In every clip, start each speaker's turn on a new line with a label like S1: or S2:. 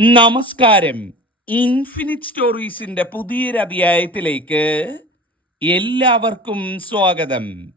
S1: നമസ്കാരം. ഇൻഫിനിറ്റ് സ്റ്റോറീസിന്റെ പുതിയൊരു അധ്യായത്തിലേക്ക് എല്ലാവർക്കും സ്വാഗതം.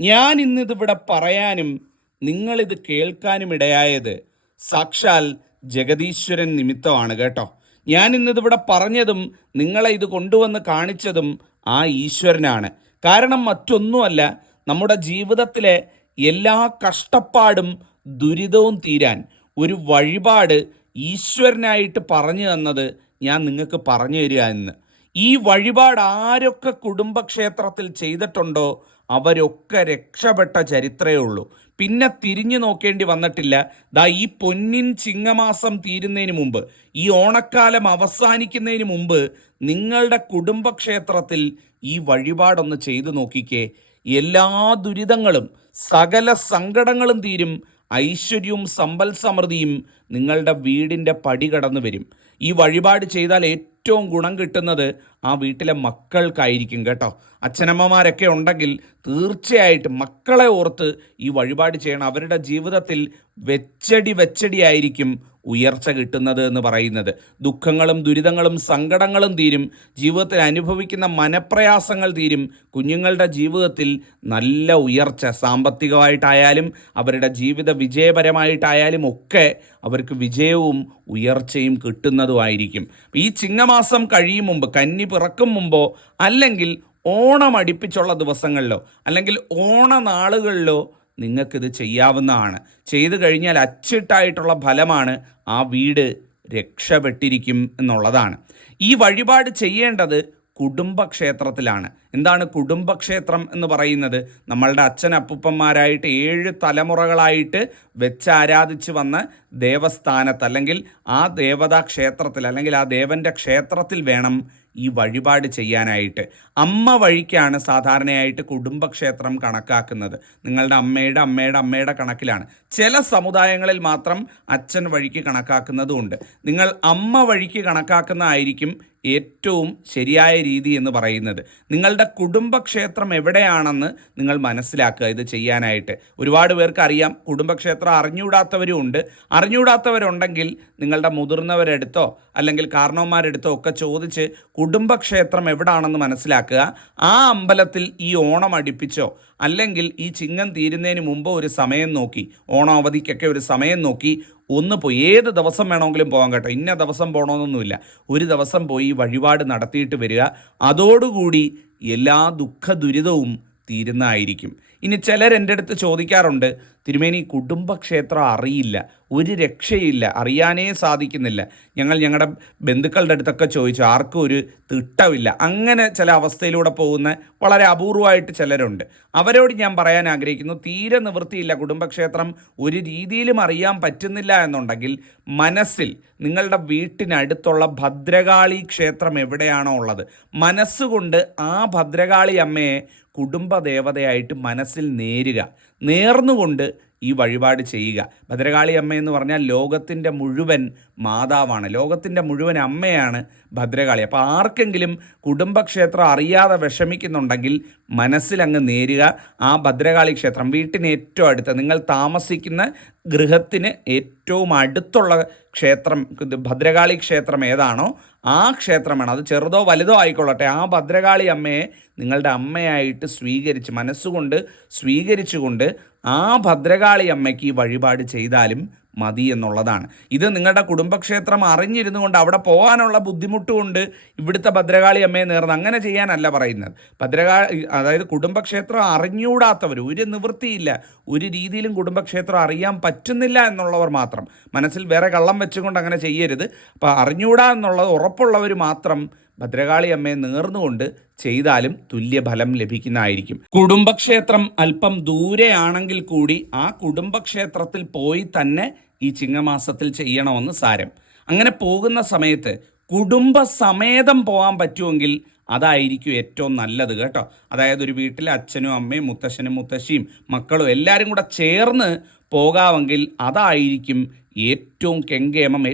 S1: ഞാൻ ഇന്നിതിവിടെ പറയാനും നിങ്ങളിത് കേൾക്കാനും ഇടയായത് സാക്ഷാൽ ജഗദീശ്വരൻ നിമിത്തമാണ് കേട്ടോ. ഞാൻ ഇന്നിതിവിടെ പറഞ്ഞതും നിങ്ങളെ ഇത് കൊണ്ടുവന്ന് കാണിച്ചതും ആ ഈശ്വരനാണ്. കാരണം മറ്റൊന്നുമല്ല നമ്മുടെ ജീവിതത്തിലെ എല്ലാ കഷ്ടപ്പാടും ദുരിതവും തീരാൻ ഒരു വഴിപാട് ഈശ്വരനായിട്ട് പറഞ്ഞു തന്നത് ഞാൻ നിങ്ങൾക്ക് പറഞ്ഞു തരിക എന്ന്. ഈ വഴിപാട് ആരൊക്കെ കുടുംബക്ഷേത്രത്തിൽ ചെയ്തിട്ടുണ്ടോ അവരൊക്കെ രക്ഷപ്പെട്ട ചരിത്രമേ ഉള്ളൂ. പിന്നെ തിരിഞ്ഞു നോക്കേണ്ടി വന്നിട്ടില്ല. ദാ ഈ പൊന്നിൻ ചിങ്ങമാസം തീരുന്നതിന് മുമ്പ് ഈ ഓണക്കാലം അവസാനിക്കുന്നതിന് മുമ്പ് നിങ്ങളുടെ കുടുംബക്ഷേത്രത്തിൽ ഈ വഴിപാടൊന്ന് ചെയ്തു നോക്കിക്കേ. എല്ലാ ദുരിതങ്ങളും സകല സങ്കടങ്ങളും തീരും. ഐശ്വര്യവും സമ്പൽ സമൃദ്ധിയും നിങ്ങളുടെ വീടിന്റെ പടി കടന്നു വരും ഈ വഴിപാട് ചെയ്താൽ ഏറ്റവും ഗുണം കിട്ടുന്നത് ആ വീട്ടിലെ മക്കൾക്കായിരിക്കും കേട്ടോ. അച്ഛനമ്മമാരൊക്കെ ഉണ്ടെങ്കിൽ തീർച്ചയായിട്ടും മക്കളെ ഓർത്ത് ഈ വഴിപാട് ചെയ്യണം. അവരുടെ ജീവിതത്തിൽ വെച്ചടി വെച്ചടിയായിരിക്കും ഉയർച്ച കിട്ടുന്നത് എന്ന് പറയുന്നത്. ദുഃഖങ്ങളും ദുരിതങ്ങളും സങ്കടങ്ങളും തീരും. ജീവിതത്തിൽ അനുഭവിക്കുന്ന മനപ്രയാസങ്ങൾ തീരും. കുഞ്ഞുങ്ങളുടെ ജീവിതത്തിൽ നല്ല ഉയർച്ച സാമ്പത്തികമായിട്ടായാലും അവരുടെ ജീവിത വിജയപരമായിട്ടായാലും ഒക്കെ അവർക്ക് വിജയവും ഉയർച്ചയും കിട്ടുന്നതുമായിരിക്കും. ഈ ചിങ്ങമാസം കഴിയും മുമ്പ് കന്നി പിറക്കും മുമ്പോ അല്ലെങ്കിൽ ഓണം അടുപ്പിച്ചുള്ള ദിവസങ്ങളിലോ അല്ലെങ്കിൽ ഓണനാളുകളിലോ നിങ്ങൾക്കിത് ചെയ്യാവുന്നതാണ്. ചെയ്തു കഴിഞ്ഞാൽ അച്ചിട്ടായിട്ടുള്ള ഫലമാണ് ആ വീട് രക്ഷപ്പെട്ടിരിക്കും എന്നുള്ളതാണ്. ഈ വഴിപാട് ചെയ്യേണ്ടത് കുടുംബക്ഷേത്രത്തിലാണ്. എന്താണ് കുടുംബക്ഷേത്രം എന്ന് പറയുന്നത്? നമ്മളുടെ അച്ഛൻ അപ്പൂപ്പന്മാരായിട്ട് ഏഴ് തലമുറകളായിട്ട് വെച്ച് ആരാധിച്ച് വന്ന ദേവസ്ഥാനത്ത് അല്ലെങ്കിൽ ആ ദേവതാ ക്ഷേത്രത്തിൽ അല്ലെങ്കിൽ ആ ദേവന്റെ ക്ഷേത്രത്തിൽ വേണം ഈ വഴിപാട് ചെയ്യാനായിട്ട്. അമ്മ വഴിക്കാണ് സാധാരണയായിട്ട് കുടുംബക്ഷേത്രം കണക്കാക്കുന്നത്. നിങ്ങളുടെ അമ്മയുടെ അമ്മയുടെ അമ്മയുടെ കണക്കിലാണ്. ചില സമുദായങ്ങളിൽ മാത്രം അച്ഛൻ വഴിക്ക് കണക്കാക്കുന്നതുമുണ്ട് നിങ്ങൾ അമ്മ വഴിക്ക് കണക്കാക്കുന്നതായിരിക്കും ഏറ്റവും ശരിയായ രീതി എന്ന് പറയുന്നത്. നിങ്ങളുടെ കുടുംബക്ഷേത്രം എവിടെയാണെന്ന് നിങ്ങൾ മനസ്സിലാക്കുക ഇത് ചെയ്യാനായിട്ട്. ഒരുപാട് പേർക്ക് അറിയാം കുടുംബക്ഷേത്രം അറിഞ്ഞുകൂടാത്തവരും ഉണ്ട്. അറിഞ്ഞുകൂടാത്തവരുണ്ടെങ്കിൽ നിങ്ങളുടെ മുതിർന്നവരെടുത്തോ അല്ലെങ്കിൽ കാരണവന്മാരെടുത്തോ ഒക്കെ ചോദിച്ച് കുടുംബക്ഷേത്രം എവിടാണെന്ന് മനസ്സിലാക്കുക. ആ അമ്പലത്തിൽ ഈ ഓണം അടുപ്പിച്ചോ അല്ലെങ്കിൽ ഈ ചിങ്ങം തീരുന്നതിന് മുമ്പ് ഒരു സമയം നോക്കി ഓണം അവധിക്കൊക്കെ ഒരു സമയം നോക്കി ഒന്ന് പോയി. ഏത് ദിവസം വേണമെങ്കിലും പോകാൻ കേട്ടോ. ഇന്ന ദിവസം പോകണമെന്നൊന്നുമില്ല ഒരു ദിവസം പോയി വഴിപാട് നടത്തിയിട്ട് വരിക. അതോടുകൂടി എല്ലാ ദുഃഖ ദുരിതവും തീരുന്നതായിരിക്കും. ഇനി ചിലർ എന്റെ അടുത്ത് ചോദിക്കാറുണ്ട് തിരുമേനി കുടുംബക്ഷേത്രം അറിയില്ല ഒരു രക്ഷയില്ല അറിയാനേ സാധിക്കുന്നില്ല. ഞങ്ങൾ ഞങ്ങളുടെ ബന്ധുക്കളുടെ അടുത്തൊക്കെ ചോദിച്ചു ആർക്കും ഒരു തിട്ടമില്ല അങ്ങനെ ചില അവസ്ഥയിലൂടെ പോകുന്ന വളരെ അപൂർവമായിട്ട് ചിലരുണ്ട്. അവരോട് ഞാൻ പറയാൻ ആഗ്രഹിക്കുന്നു തീരെ നിവൃത്തിയില്ല കുടുംബക്ഷേത്രം ഒരു രീതിയിലും അറിയാൻ പറ്റുന്നില്ല എന്നുണ്ടെങ്കിൽ മനസ്സിൽ നിങ്ങളുടെ വീട്ടിനടുത്തുള്ള ഭദ്രകാളി ക്ഷേത്രം എവിടെയാണോ ഉള്ളത് മനസ്സുകൊണ്ട് ആ ഭദ്രകാളി അമ്മയെ കുടുംബദേവതയായിട്ട് മനസ്സിൽ നേരുക. നേർന്നുകൊണ്ട് ഈ വഴിപാട് ചെയ്യുക. ഭദ്രകാളി അമ്മ എന്ന് പറഞ്ഞാൽ ലോകത്തിന്റെ മുഴുവൻ മാതാവാണ്. ലോകത്തിന്റെ മുഴുവൻ അമ്മയാണ് ഭദ്രകാളി. അപ്പോൾ ആർക്കെങ്കിലും കുടുംബക്ഷേത്രം അറിയാതെ വിഷമിക്കുന്നുണ്ടെങ്കിൽ മനസ്സിലങ്ങ് നേരുക. ആ ഭദ്രകാളി ക്ഷേത്രം വീട്ടിന് ഏറ്റവും അടുത്ത് നിങ്ങൾ താമസിക്കുന്ന ഗൃഹത്തിന് ഏറ്റവും അടുത്തുള്ള ക്ഷേത്രം ഭദ്രകാളി ക്ഷേത്രം ഏതാണോ ആ ക്ഷേത്രമാണ്. അത് ചെറുതോ വലുതോ ആയിക്കൊള്ളട്ടെ. ആ ഭദ്രകാളി അമ്മയെ നിങ്ങളുടെ അമ്മയായിട്ട് സ്വീകരിച്ച് മനസ്സുകൊണ്ട് സ്വീകരിച്ചുകൊണ്ട് ആ ഭദ്രകാളി അമ്മയ്ക്ക് ഈ വഴിപാട് ചെയ്താലും മതി എന്നുള്ളതാണ്. ഇത് നിങ്ങളുടെ കുടുംബക്ഷേത്രം അറിഞ്ഞിരുന്നു കൊണ്ട് അവിടെ പോകാനുള്ള ബുദ്ധിമുട്ട് കൊണ്ട് ഇവിടുത്തെ ഭദ്രകാളി അമ്മയെ നേർന്ന് അങ്ങനെ ചെയ്യാനല്ല പറയുന്നത്. ഭദ്രകാളി അതായത് കുടുംബക്ഷേത്രം അറിഞ്ഞുകൂടാത്തവർ ഒരു നിവൃത്തിയില്ല ഒരു രീതിയിലും കുടുംബക്ഷേത്രം അറിയാൻ പറ്റുന്നില്ല എന്നുള്ളവർ മാത്രം. മനസ്സിൽ വേറെ കള്ളം വെച്ചുകൊണ്ട് അങ്ങനെ ചെയ്യരുത്. അപ്പോൾ അറിഞ്ഞുകൂടാ എന്നുള്ളത് ഉറപ്പുള്ളവർ മാത്രം ഭദ്രകാളി അമ്മയെ നേർന്നുകൊണ്ട് ചെയ്താലും തുല്യഫലം ലഭിക്കുന്നതായിരിക്കും. കുടുംബക്ഷേത്രം അല്പം ദൂരെയാണെങ്കിൽ കൂടി ആ കുടുംബക്ഷേത്രത്തിൽ പോയി തന്നെ ഈ ചിങ്ങമാസത്തിൽ ചെയ്യണമെന്ന് സാരം. അങ്ങനെ പോകുന്ന സമയത്ത് കുടുംബ സമേതം പോകാൻ പറ്റുമെങ്കിൽ അതായിരിക്കും ഏറ്റവും നല്ലത് കേട്ടോ. അതായത് ഒരു വീട്ടിൽ അച്ഛനും അമ്മയും മുത്തശ്ശനും മുത്തശ്ശിയും മക്കളും എല്ലാവരും കൂടെ ചേർന്ന് പോകാമെങ്കിൽ അതായിരിക്കും ഏറ്റവും കെങ്കേമം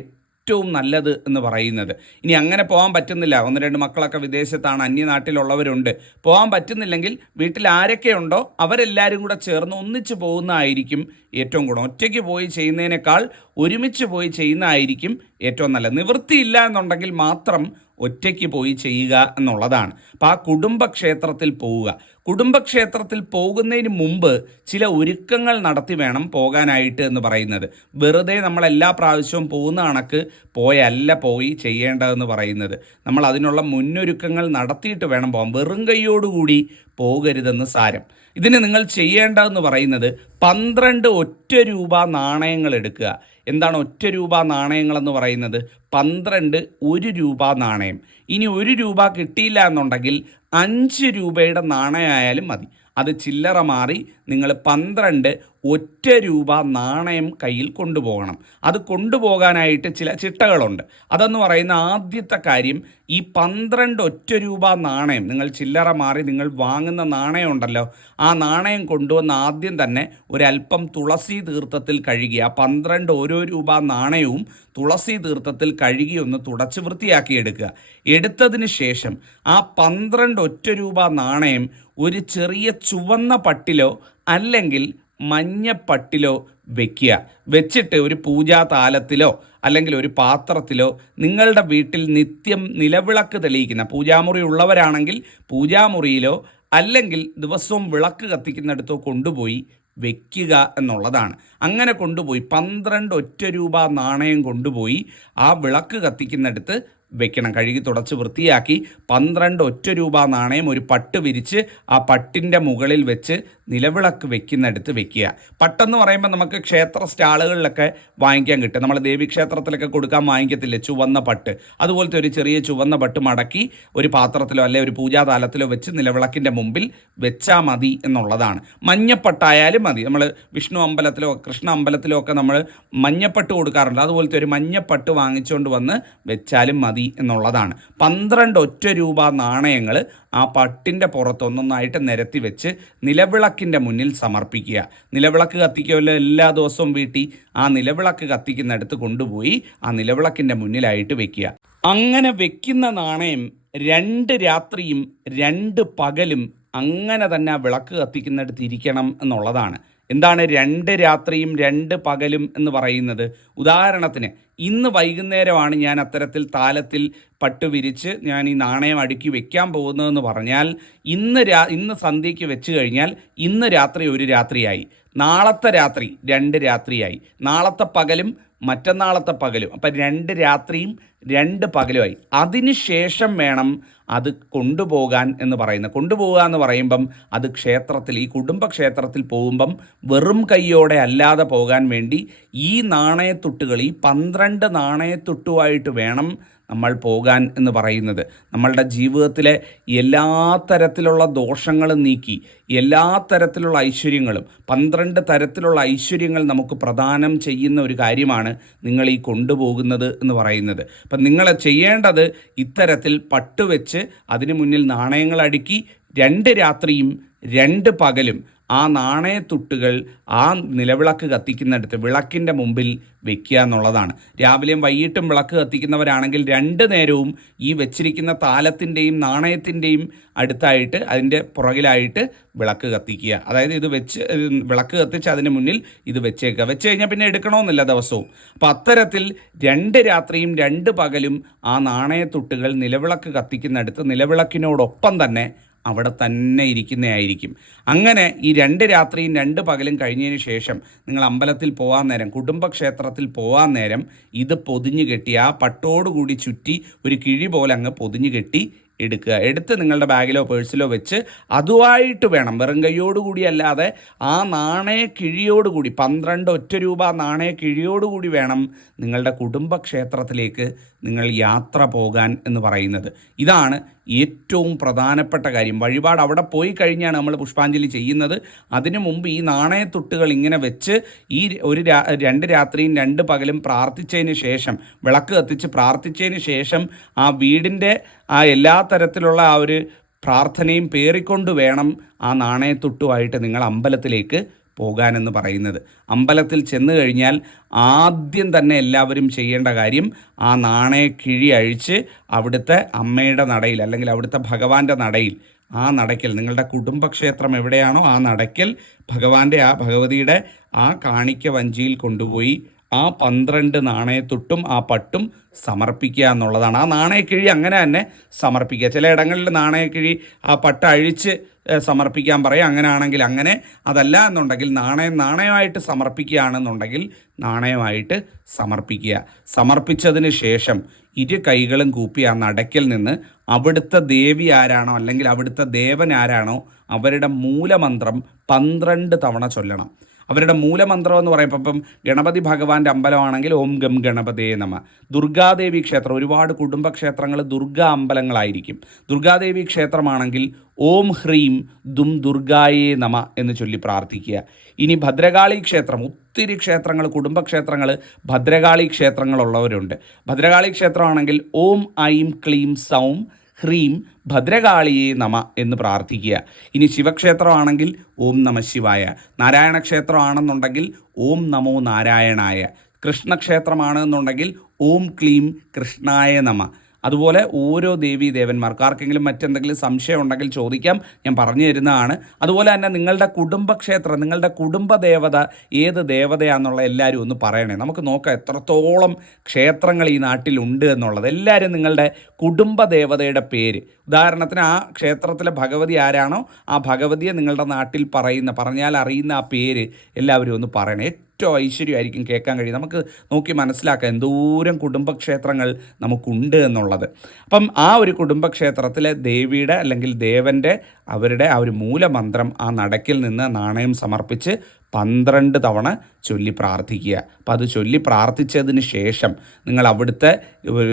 S1: ഏറ്റവും നല്ലത് എന്ന് പറയുന്നത്. ഇനി അങ്ങനെ പോകാൻ പറ്റുന്നില്ല. ഒന്ന് രണ്ട് മക്കളൊക്കെ വിദേശത്താണ് അന്യനാട്ടിലുള്ളവരുണ്ട്. പോകാൻ പറ്റുന്നില്ലെങ്കിൽ വീട്ടിൽ ആരൊക്കെയുണ്ടോ അവരെല്ലാവരും കൂടെ ചേർന്ന് ഒന്നിച്ച് പോകുന്നതായിരിക്കും ഏറ്റവും ഗുണം ഒറ്റയ്ക്ക് പോയി ചെയ്യുന്നതിനേക്കാൾ ഒരുമിച്ച് പോയി ചെയ്യുന്നതായിരിക്കും ഏറ്റവും നല്ലത്. നിവൃത്തിയില്ല എന്നുണ്ടെങ്കിൽ മാത്രം ഒറ്റയ്ക്ക് പോയി ചെയ്യുക എന്നുള്ളതാണ്. അപ്പോൾ ആ കുടുംബക്ഷേത്രത്തിൽ പോവുക. കുടുംബക്ഷേത്രത്തിൽ പോകുന്നതിന് മുമ്പ് ചില ഒരുക്കങ്ങൾ നടത്തി വേണം പോകാനായിട്ട് എന്ന് പറയുന്നത്. വെറുതെ നമ്മൾ എല്ലാ പ്രാവശ്യവും പോകുന്ന കണക്ക് പോയല്ല പോയി ചെയ്യേണ്ടതെന്ന് പറയുന്നത്. നമ്മൾ അതിനുള്ള മുന്നൊരുക്കങ്ങൾ നടത്തിയിട്ട് വേണം പോകാം വെറും കൈയോടുകൂടി പോകരുതെന്ന് സാരം. ഇതിന് നിങ്ങൾ ചെയ്യേണ്ടതെന്ന് പറയുന്നത് പന്ത്രണ്ട് ഒറ്റ രൂപ നാണയങ്ങൾ എടുക്കുക. എന്താണ് ഒറ്റ രൂപ നാണയങ്ങളെന്ന് പറയുന്നത്? പന്ത്രണ്ട് ഒരു രൂപ നാണയം. ഇനി ഒരു രൂപ കിട്ടിയില്ല എന്നുണ്ടെങ്കിൽ അഞ്ച് രൂപയുടെ നാണയമായാലും മതി. അത് ചില്ലറ മാറി നിങ്ങൾ പന്ത്രണ്ട് ഒറ്റ രൂപ നാണയം കയ്യിൽ കൊണ്ടുപോകണം. അത് കൊണ്ടുപോകാനായിട്ട് ചില ചിട്ടകളുണ്ട്. അതെന്ന് പറയുന്ന ആദ്യത്തെ കാര്യം ഈ പന്ത്രണ്ട് ഒറ്റ രൂപ നാണയം നിങ്ങൾ ചില്ലറ മാറി നിങ്ങൾ വാങ്ങുന്ന നാണയം ഉണ്ടല്ലോ ആ നാണയം കൊണ്ടുവന്ന് ആദ്യം തന്നെ ഒരല്പം തുളസി തീർത്ഥത്തിൽ കഴുകി ആ പന്ത്രണ്ട് ഓരോ രൂപ നാണയവും തുളസി തീർത്ഥത്തിൽ കഴുകി ഒന്ന് തുടച്ച് വൃത്തിയാക്കി എടുക്കുക. എടുത്തതിന് ശേഷം ആ പന്ത്രണ്ട് ഒറ്റ രൂപ നാണയം ഒരു ചെറിയ ചുവന്ന പട്ടിലോ അല്ലെങ്കിൽ മഞ്ഞ പട്ടിലോ വെക്കുക. വെച്ചിട്ട് ഒരു പൂജാ താലത്തിലോ അല്ലെങ്കിൽ ഒരു പാത്രത്തിലോ നിങ്ങളുടെ വീട്ടിൽ നിത്യം നിലവിളക്ക് തെളിയിക്കുന്ന പൂജാമുറി ഉള്ളവരാണെങ്കിൽ പൂജാമുറിയിലോ അല്ലെങ്കിൽ ദിവസവും വിളക്ക് കത്തിക്കുന്നിടത്തോ കൊണ്ടുപോയി വെക്കുക എന്നുള്ളതാണ്. അങ്ങനെ കൊണ്ടുപോയി പന്ത്രണ്ട് ഒറ്റ രൂപ നാണയം കൊണ്ടുപോയി ആ വിളക്ക് കത്തിക്കുന്നിടത്ത് വെക്കണം. കഴുകി തുടച്ച് വൃത്തിയാക്കി പന്ത്രണ്ട് ഒറ്റ രൂപ നാണയം ഒരു പട്ട് വിരിച്ച് ആ പട്ടിന്റെ മുകളിൽ വെച്ച് നിലവിളക്ക് വെക്കുന്നിടത്ത് വെക്കുക. പട്ടെന്ന് പറയുമ്പോൾ നമുക്ക് ക്ഷേത്ര സ്റ്റാളുകളിലൊക്കെ വാങ്ങിക്കാൻ കിട്ടും. നമ്മൾ ദേവീക്ഷേത്രത്തിലൊക്കെ കൊടുക്കാൻ വാങ്ങിക്കത്തില്ലേ? ചുവന്ന പട്ട്. അതുപോലത്തെ ഒരു ചെറിയ ചുവന്ന പട്ട് മടക്കി ഒരു പാത്രത്തിലോ അല്ലെ ഒരു പൂജാതാലത്തിലോ വെച്ച് നിലവിളക്കിന്റെ മുമ്പിൽ വെച്ചാൽ മതി എന്നുള്ളതാണ്. മഞ്ഞപ്പട്ടായാലും മതി. നമ്മൾ വിഷ്ണു അമ്പലത്തിലോ കൃഷ്ണ അമ്പലത്തിലോ ഒക്കെ നമ്മൾ മഞ്ഞപ്പട്ട് കൊടുക്കാറുണ്ട്. അതുപോലത്തെ ഒരു മഞ്ഞപ്പട്ട് വാങ്ങിച്ചുകൊണ്ട് വന്ന് വെച്ചാലും മതി. എന്നുള്ളതാണ്. പന്ത്രണ്ട് ഒറ്റ രൂപ നാണയങ്ങൾ ആ പട്ടിന്റെ പുറത്ത് ഒന്നൊന്നായിട്ട് നിരത്തി വെച്ച് നിലവിളക്കിന്റെ മുന്നിൽ സമർപ്പിക്കുക. നിലവിളക്ക് കത്തിക്കുമല്ലോ എല്ലാ ദിവസവും വീട്ടിൽ ആ നിലവിളക്ക് കത്തിക്കുന്നിടത്ത് കൊണ്ടുപോയി ആ നിലവിളക്കിന്റെ മുന്നിലായിട്ട് വെക്കുക. അങ്ങനെ വെക്കുന്ന നാണയം രണ്ട് രാത്രിയും രണ്ട് പകലും അങ്ങനെ തന്നെ ആ വിളക്ക് കത്തിക്കുന്നിടത്ത് ഇരിക്കണം എന്നുള്ളതാണ്. എന്താണ് രണ്ട് രാത്രിയും രണ്ട് പകലും എന്ന് പറയുന്നത്? ഉദാഹരണത്തിന് ഇന്ന് വൈകുന്നേരമാണ് ഞാൻ അത്തരത്തിൽ താലത്തിൽ പട്ട് വിരിച്ച് ഞാൻ ഈ നാണയം അടുക്കി വെക്കാൻ പോകുന്നതെന്ന് പറഞ്ഞാൽ ഇന്ന് രാ ഇന്ന് സന്ധ്യയ്ക്ക് വെച്ച് കഴിഞ്ഞാൽ ഇന്ന് രാത്രി ഒരു രാത്രിയായി. നാളത്തെ രാത്രി രണ്ട് രാത്രിയായി. നാളത്തെ പകലും മറ്റന്നാളത്തെ പകലും. അപ്പം രണ്ട് രാത്രിയും രണ്ട് പകലുമായി. അതിന് ശേഷം വേണം അത് കൊണ്ടുപോകാൻ എന്ന് പറയുന്നത് കൊണ്ടുപോകുക എന്ന് പറയുമ്പം അത് ക്ഷേത്രത്തിൽ ഈ കുടുംബക്ഷേത്രത്തിൽ പോകുമ്പം വെറും കൈയോടെ അല്ലാതെ പോകാൻ വേണ്ടി ഈ നാണയത്തുട്ടുകൾ ഈ പന്ത്രണ്ട് നാണയത്തുട്ടുമായിട്ട് വേണം നമ്മൾ പോകാൻ എന്ന് പറയുന്നത്. നമ്മളുടെ ജീവിതത്തിലെ എല്ലാ തരത്തിലുള്ള ദോഷങ്ങളും നീക്കി എല്ലാ തരത്തിലുള്ള ഐശ്വര്യങ്ങളും പന്ത്രണ്ട് തരത്തിലുള്ള ഐശ്വര്യങ്ങൾ നമുക്ക് പ്രദാനം ചെയ്യുന്ന ഒരു കാര്യമാണ് നിങ്ങൾ ഈ കൊണ്ടുപോകുന്നത് എന്ന് പറയുന്നത്. അപ്പം നിങ്ങൾ ചെയ്യേണ്ടത് ഇത്തരത്തിൽ പട്ടുവെച്ച് അതിനു മുന്നിൽ നാണയങ്ങൾ അടുക്കി രണ്ട് രാത്രിയും രണ്ട് പകലും ആ നാണയത്തുട്ടുകൾ ആ നിലവിളക്ക് കത്തിക്കുന്നിടത്ത് വിളക്കിന്റെ മുമ്പിൽ വെക്കുക എന്നുള്ളതാണ്. രാവിലെയും വൈകിട്ടും വിളക്ക് കത്തിക്കുന്നവരാണെങ്കിൽ രണ്ട് നേരവും ഈ വെച്ചിരിക്കുന്ന താലത്തിന്റെയും നാണയത്തിന്റെയും അടുത്തായിട്ട് അതിന്റെ പുറകിലായിട്ട് വിളക്ക് കത്തിക്കുക. അതായത് ഇത് വെച്ച് വിളക്ക് കത്തിച്ച് അതിന് മുന്നിൽ ഇത് വെച്ചേക്കുക. വെച്ച് കഴിഞ്ഞാൽ പിന്നെ എടുക്കണമെന്നില്ല ദിവസവും. അപ്പോൾ അത്തരത്തിൽ രണ്ട് രാത്രിയും രണ്ട് പകലും ആ നാണയത്തുട്ടുകൾ നിലവിളക്ക് കത്തിക്കുന്നിടത്ത് നിലവിളക്കിനോടൊപ്പം തന്നെ അവിടെ തന്നെ ഇരിക്കുന്നതായിരിക്കും. അങ്ങനെ ഈ രണ്ട് രാത്രിയും രണ്ട് പകലും കഴിഞ്ഞതിന് ശേഷം നിങ്ങൾ അമ്പലത്തിൽ പോകാൻ നേരം കുടുംബക്ഷേത്രത്തിൽ പോകാൻ നേരം ഇത് പൊതിഞ്ഞു കെട്ടി ആ പട്ടോടുകൂടി ചുറ്റി ഒരു കിഴി പോലെ അങ്ങ് പൊതിഞ്ഞു കെട്ടി എടുക്കുക. എടുത്ത് നിങ്ങളുടെ ബാഗിലോ പേഴ്സിലോ വെച്ച് അതുമായിട്ട് വേണം. വെറും കൈയോടുകൂടി അല്ലാതെ ആ നാണയ കിഴിയോടുകൂടി പന്ത്രണ്ട് ഒറ്റ രൂപ നാണയ കിഴിയോടുകൂടി വേണം നിങ്ങളുടെ കുടുംബക്ഷേത്രത്തിലേക്ക് നിങ്ങൾ യാത്ര പോകാൻ എന്ന് പറയുന്നത്. ഇതാണ് ഏറ്റവും പ്രധാനപ്പെട്ട കാര്യം. വഴിപാട് അവിടെ പോയി കഴിഞ്ഞാണ് നമ്മൾ പുഷ്പാഞ്ജലി ചെയ്യുന്നത്. അതിനു മുമ്പ് ഈ നാണയത്തൊട്ടുകൾ ഇങ്ങനെ വെച്ച് ഈ ഒരു രണ്ട് രാത്രിയും രണ്ട് പകലും പ്രാർത്ഥിച്ചതിന് ശേഷം വിളക്ക് കത്തിച്ച് പ്രാർത്ഥിച്ചതിന് ശേഷം ആ വീടിന്റെ ആ എല്ലാ തരത്തിലുള്ള ആ ഒരു പ്രാർത്ഥനയും പേറിക്കൊണ്ട് വേണം ആ നാണയത്തൊട്ടുമായിട്ട് നിങ്ങൾ അമ്പലത്തിലേക്ക് പോകാനെന്ന് പറയുന്നത്. അമ്പലത്തിൽ ചെന്ന് കഴിഞ്ഞാൽ ആദ്യം തന്നെ എല്ലാവരും ചെയ്യേണ്ട കാര്യം ആ നാണയ കിഴി അഴിച്ച് അവിടുത്തെ അമ്മയുടെ നടയിൽ അല്ലെങ്കിൽ അവിടുത്തെ ഭഗവാന്റെ നടയിൽ ആ നടയ്ക്കൽ നിങ്ങളുടെ കുടുംബക്ഷേത്രം എവിടെയാണോ ആ നടയ്ക്കൽ ഭഗവാന്റെ ആ ഭഗവതിയുടെ ആ കാണിക്ക വഞ്ചിയിൽ കൊണ്ടുപോയി ആ പന്ത്രണ്ട് നാണയത്തൊട്ടും ആ പട്ടും സമർപ്പിക്കുക എന്നുള്ളതാണ്. ആ നാണയക്കിഴി അങ്ങനെ തന്നെ സമർപ്പിക്കുക. ചില ഇടങ്ങളിൽ നാണയക്കിഴി ആ പട്ട അഴിച്ച് സമർപ്പിക്കാൻ പറയും. അങ്ങനെയാണെങ്കിൽ അങ്ങനെ. അതല്ല എന്നുണ്ടെങ്കിൽ നാണയം നാണയമായിട്ട് സമർപ്പിക്കുകയാണെന്നുണ്ടെങ്കിൽ നാണയമായിട്ട് സമർപ്പിക്കുക. സമർപ്പിച്ചതിന് ശേഷം ഇരു കൈകളും കൂപ്പി ആ നടക്കിൽ നിന്ന് അവിടുത്തെ ദേവി ആരാണോ അല്ലെങ്കിൽ അവിടുത്തെ ദേവൻ ആരാണോ അവരുടെ മൂലമന്ത്രം പന്ത്രണ്ട് തവണ ചൊല്ലണം. അവരുടെ മൂലമന്ത്രം എന്ന് പറയുമ്പോൾ ഇപ്പം ഗണപതി ഭഗവാന്റെ അമ്പലമാണെങ്കിൽ ഓം ഗം ഗണപതേ നമ. ദുർഗാദേവി ക്ഷേത്രം ഒരുപാട് കുടുംബക്ഷേത്രങ്ങൾ ദുർഗാ അമ്പലങ്ങളായിരിക്കും. ദുർഗാദേവി ക്ഷേത്രമാണെങ്കിൽ ഓം ഹ്രീം ദും ദുർഗായേ നമ എന്ന് ചൊല്ലി പ്രാർത്ഥിക്കുക. ഇനി ഭദ്രകാളി ക്ഷേത്രം ഒത്തിരി ക്ഷേത്രങ്ങൾ കുടുംബക്ഷേത്രങ്ങൾ ഭദ്രകാളി ക്ഷേത്രങ്ങളുള്ളവരുണ്ട്. ഭദ്രകാളി ക്ഷേത്രമാണെങ്കിൽ ഓം ഐം ക്ലീം സൗം ഹ്രീം ഭദ്രകാളിയെ നമ എന്ന് പ്രാർത്ഥിക്കുക. ഇനി ശിവക്ഷേത്രമാണെങ്കിൽ ഓം നമ ശിവായ. നാരായണ ക്ഷേത്രമാണെന്നുണ്ടെങ്കിൽ ഓം നമോ നാരായണായ. കൃഷ്ണക്ഷേത്രമാണെന്നുണ്ടെങ്കിൽ ഓം ക്ലീം കൃഷ്ണായ നമ. അതുപോലെ ഓരോ ദേവീ ദേവന്മാർക്ക് ആർക്കെങ്കിലും മറ്റെന്തെങ്കിലും സംശയം ഉണ്ടെങ്കിൽ ചോദിക്കാം. ഞാൻ പറഞ്ഞു തരുന്നതാണ്. അതുപോലെ തന്നെ നിങ്ങളുടെ കുടുംബക്ഷേത്രം നിങ്ങളുടെ കുടുംബ ദേവത ഏത് ദേവതയാണെന്നുള്ള എല്ലാവരും ഒന്ന് പറയണേ. നമുക്ക് നോക്കാം എത്രത്തോളം ക്ഷേത്രങ്ങൾ ഈ നാട്ടിലുണ്ട് എന്നുള്ളത്. എല്ലാവരും നിങ്ങളുടെ കുടുംബ ദേവതയുടെ പേര് ഉദാഹരണത്തിന് ആ ക്ഷേത്രത്തിലെ ഭഗവതി ആരാണോ ആ ഭഗവതിയെ നിങ്ങളുടെ നാട്ടിൽ പറയുന്ന പറഞ്ഞാൽ അറിയുന്ന ആ പേര് എല്ലാവരും ഒന്ന് പറയണേ. ഏറ്റവും ഐശ്വര്യമായിരിക്കും കേൾക്കാൻ കഴിയും നമുക്ക് നോക്കി മനസ്സിലാക്കാം എന്തോരം കുടുംബക്ഷേത്രങ്ങൾ നമുക്കുണ്ട് എന്നുള്ളത്. അപ്പം ആ ഒരു കുടുംബക്ഷേത്രത്തിലെ ദേവിയുടെ അല്ലെങ്കിൽ ദേവന്റെ അവരുടെ ആ ഒരു മൂലമന്ത്രം ആ നടക്കിൽ നിന്ന് നാണയം സമർപ്പിച്ച് പന്ത്രണ്ട് തവണ ചൊല്ലി പ്രാർത്ഥിക്കുക. അപ്പം അത് ചൊല്ലി പ്രാർത്ഥിച്ചതിന് ശേഷം നിങ്ങൾ അവിടുത്തെ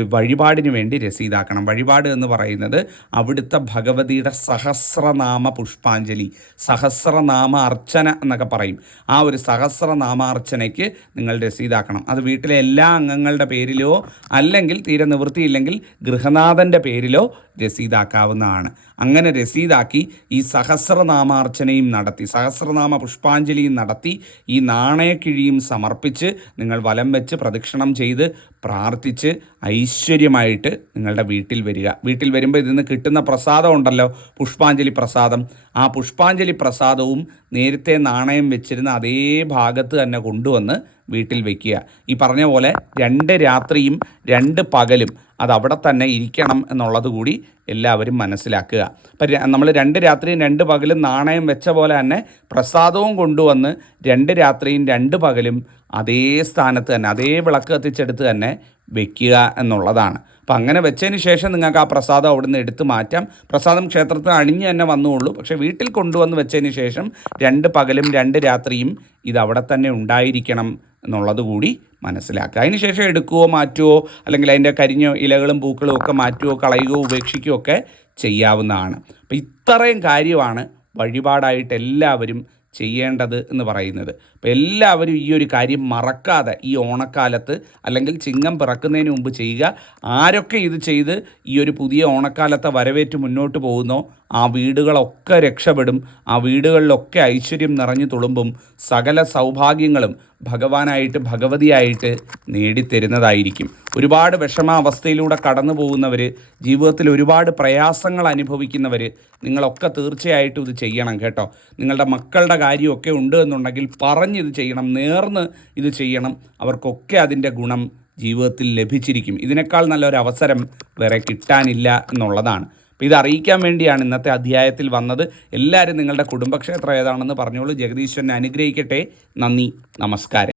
S1: വഴിപാടിന് വേണ്ടി രസീതാക്കണം. വഴിപാട് എന്ന് പറയുന്നത് അവിടുത്തെ ഭഗവതിയുടെ സഹസ്രനാമ പുഷ്പാഞ്ജലി സഹസ്രനാമ അർച്ചന എന്നൊക്കെ പറയും. ആ ഒരു സഹസ്രനാമാർച്ചനയ്ക്ക് നിങ്ങൾ രസീതാക്കണം. അത് വീട്ടിലെ എല്ലാ അംഗങ്ങളുടെ പേരിലോ അല്ലെങ്കിൽ തീരെ നിവൃത്തിയില്ലെങ്കിൽ ഗൃഹനാഥന്റെ പേരിലോ രസീതാക്കാവുന്നതാണ്. അങ്ങനെ രസീതാക്കി ഈ സഹസ്രനാമാർച്ചനയും നടത്തി സഹസ്രനാമ പുഷ്പാഞ്ജലിയും നടത്തി ഈ നാണയക്കിഴിയും സമർപ്പിച്ച് നിങ്ങൾ വലം വെച്ച് പ്രദക്ഷിണം ചെയ്ത് പ്രാർത്ഥിച്ച് ഐശ്വര്യമായിട്ട് നിങ്ങളുടെ വീട്ടിൽ വരിക. വീട്ടിൽ വരുമ്പോൾ ഇതിൽ നിന്ന് കിട്ടുന്ന പ്രസാദം ഉണ്ടല്ലോ പുഷ്പാഞ്ജലി പ്രസാദം. ആ പുഷ്പാഞ്ജലി പ്രസാദവും നേരത്തെ നാണയം വെച്ചിരുന്ന അതേ ഭാഗത്ത് തന്നെ കൊണ്ടുവന്ന് വീട്ടിൽ വയ്ക്കുക ഈ പറഞ്ഞ പോലെ രണ്ട് രാത്രിയും രണ്ട് പകലും. അത് അവിടെ തന്നെ ഇരിക്കണം എന്നുള്ളത് കൂടി എല്ലാവരും മനസ്സിലാക്കുക. അപ്പം നമ്മൾ രണ്ട് രാത്രിയും രണ്ട് പകലും നാണയം വെച്ച പോലെ തന്നെ പ്രസാദവും കൊണ്ടുവന്ന് രണ്ട് രാത്രിയും രണ്ട് പകലും അതേ സ്ഥാനത്ത് തന്നെ അതേ വിളക്ക് കത്തിച്ചെടുത്ത് തന്നെ വെക്കുക എന്നുള്ളതാണ്. അപ്പം അങ്ങനെ വെച്ചതിന് ശേഷം നിങ്ങൾക്ക് ആ പ്രസാദം അവിടെ നിന്ന് എടുത്ത് മാറ്റാം. പ്രസാദം ക്ഷേത്രത്തിൽ അണിഞ്ഞ് തന്നെ വന്നുള്ളൂ. പക്ഷേ വീട്ടിൽ കൊണ്ടുവന്ന് വെച്ചതിന് ശേഷം രണ്ട് പകലും രണ്ട് രാത്രിയും ഇത് അവിടെ തന്നെ ഉണ്ടായിരിക്കണം എന്നുള്ളത് കൂടി മനസ്സിലാക്കുക. അതിനുശേഷം എടുക്കുകയോ മാറ്റുകയോ അല്ലെങ്കിൽ അതിന്റെ കരിഞ്ഞോ ഇലകളും പൂക്കളും ഒക്കെ മാറ്റുകയോ കളയുകയോ ഉപേക്ഷിക്കുകയോ ഒക്കെ ചെയ്യാവുന്നതാണ്. അപ്പം ഇത്രയും കാര്യമാണ് വഴിപാടായിട്ട് എല്ലാവരും ചെയ്യേണ്ടത് എന്ന് പറയുന്നത്. അപ്പോൾ എല്ലാവരും ഈ ഒരു കാര്യം മറക്കാതെ ഈ ഓണക്കാലത്ത് അല്ലെങ്കിൽ ചിങ്ങം പിറക്കുന്നതിന് മുമ്പ് ചെയ്യുക. ആരൊക്കെ ഇത് ചെയ്ത് ഈ ഒരു പുതിയ ഓണക്കാലത്തെ വരവേറ്റ് മുന്നോട്ട് പോകുന്നോ ആ വീടുകളൊക്കെ രക്ഷപ്പെടും. ആ വീടുകളിലൊക്കെ ഐശ്വര്യം നിറഞ്ഞു തുളുമ്പും സകല സൗഭാഗ്യങ്ങളും ഭഗവാനായിട്ട് ഭഗവതിയായിട്ട് നേടിത്തരുന്നതായിരിക്കും. ഒരുപാട് വിഷമാവസ്ഥയിലൂടെ കടന്നു പോകുന്നവർ ജീവിതത്തിൽ ഒരുപാട് പ്രയാസങ്ങൾ അനുഭവിക്കുന്നവർ നിങ്ങളൊക്കെ തീർച്ചയായിട്ടും ഇത് ചെയ്യണം കേട്ടോ. നിങ്ങളുടെ മക്കളുടെ കാര്യമൊക്കെ ഉണ്ട് എന്നുണ്ടെങ്കിൽ പറഞ്ഞിത് ചെയ്യണം നേർന്ന് ഇത് ചെയ്യണം. അവർക്കൊക്കെ അതിന്റെ ഗുണം ജീവിതത്തിൽ ലഭിച്ചിരിക്കും. ഇതിനേക്കാൾ നല്ലൊരു അവസരം വേറെ കിട്ടാനില്ല എന്നുള്ളതാണ്. അപ്പോൾ ഇത് അറിയിക്കാൻ വേണ്ടിയാണ് ഇന്നത്തെ അധ്യായത്തിൽ വന്നത്. എല്ലാവരും നിങ്ങളുടെ കുടുംബക്ഷേത്രം ഏതാണെന്ന് പറഞ്ഞോളൂ. ജഗദീശ്വരനെ അനുഗ്രഹിക്കട്ടെ. നന്ദി. നമസ്കാരം.